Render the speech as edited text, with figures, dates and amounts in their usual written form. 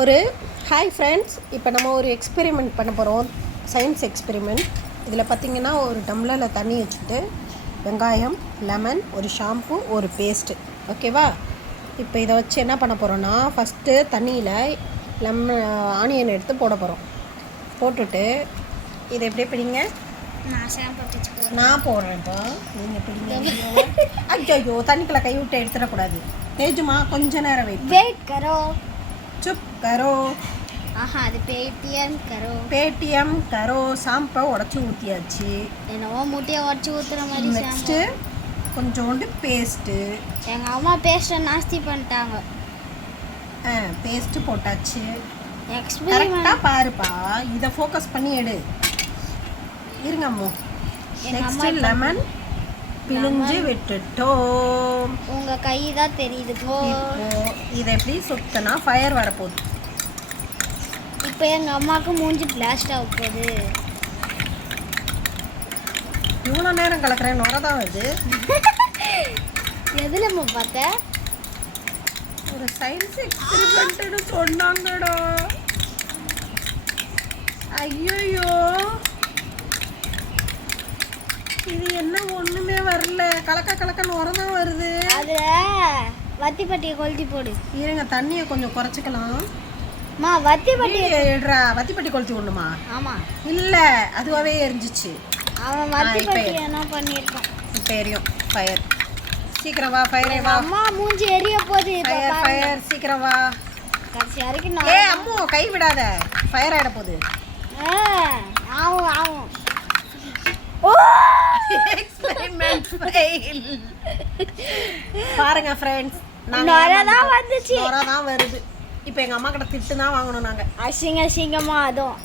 ஒரு hi friends, இப்போ நம்ம ஒரு எக்ஸ்பெரிமெண்ட் பண்ண போகிறோம். Science experiment. இதில் பார்த்திங்கன்னா ஒரு டம்ளரில் தண்ணி வச்சுட்டு வெங்காயம், லெமன், ஒரு ஷாம்பு, ஒரு பேஸ்ட்டு, ஓகேவா? இப்போ இதை வச்சு என்ன பண்ண போகிறோன்னா, ஃபஸ்ட்டு தண்ணியில் ஆனியன் எடுத்து போட போகிறோம். போட்டுட்டு இதை எப்படியே பிடிங்க. நான் போடுறேன்ப்பா, நீங்கள் பிடிங்க. ஐயோ, தண்ணிக்குள்ளே கை விட்டு எடுத்துடக்கூடாது. தேஜுமா கொஞ்ச நேரம் வெயிட் கரோ. चुप करो. அது பேடிஎம் கரோ. சாம்பை உடச்சி ஊற்றியாச்சு. என்னவோ முட்டையை உடச்சி ஊற்றுற மாதிரி. நெக்ஸ்ட்டு கொஞ்சோண்டு பேஸ்ட்டு. எங்கள் அம்மா பேஸ்ட்டை நாஸ்தி பண்ணிட்டாங்க. பேஸ்ட்டு போட்டாச்சு. கரெக்டாக பாருப்பா, இதை ஃபோக்கஸ் பண்ணி எடு. இருங்க அம்மோ. நெக்ஸ்ட்டு லெமன் பிழிஞ்சு விட்டுட்டோம். உங்கள் கை தான் தெரியுது. இதை எப்படி சுத்தனா ஃபயர் வரப்போகுது. இப்போ எங்கள் அம்மாவுக்கு மூஞ்சி பிளாஸ்ட் ஆக போகுது. இவ்வளோ நேரம் கலக்கிறேன், நுர தான் வருது. எதுலம்மா பார்த்த? ஒரு சயின்ஸ் எக்ஸ்பெரிமெண்ட்னு சொன்னாங்கடா. ஐயோ, இது என்ன ஒண்ணுமே வரல. கலக்கன்னு உரதான் வருது. அதுல வத்தி பட்டியை கொளுத்தி போடு. இருங்க, தண்ணியை கொஞ்சம் குறைச்சிக்கலாம். வத்தி பட்டி எடுறா. வத்தி பட்டி கொளுத்தி விடணுமா? ஆமா. இல்ல, அதுவாவே எரிஞ்சிச்சு. அவன் வத்தி பட்டி என்ன பண்ணிருக்கான்? இப்போ எரியும். ஃபயர் சீக்கிரம் வா. ஃபயரே வா. அம்மா மூஞ்சி எரிய போகுது. ஃபயர் சீக்கிரம் வா. கடைசி வரைக்கும் அம்மோ கை விடாத, ஃபயர் ஆயிட போகுது. ஆவும் எக்ஸ்பெரிமெண்ட் ஃபெயில். பாருங்க ஃப்ரெண்ட்ஸ், நொரதான் வந்துச்சு. நொரதான் வருது. இப்போ எங்க அம்மா கிட்ட திட்டு தான் வாங்கணும் நாங்க. அசிங்கமா அதுவும்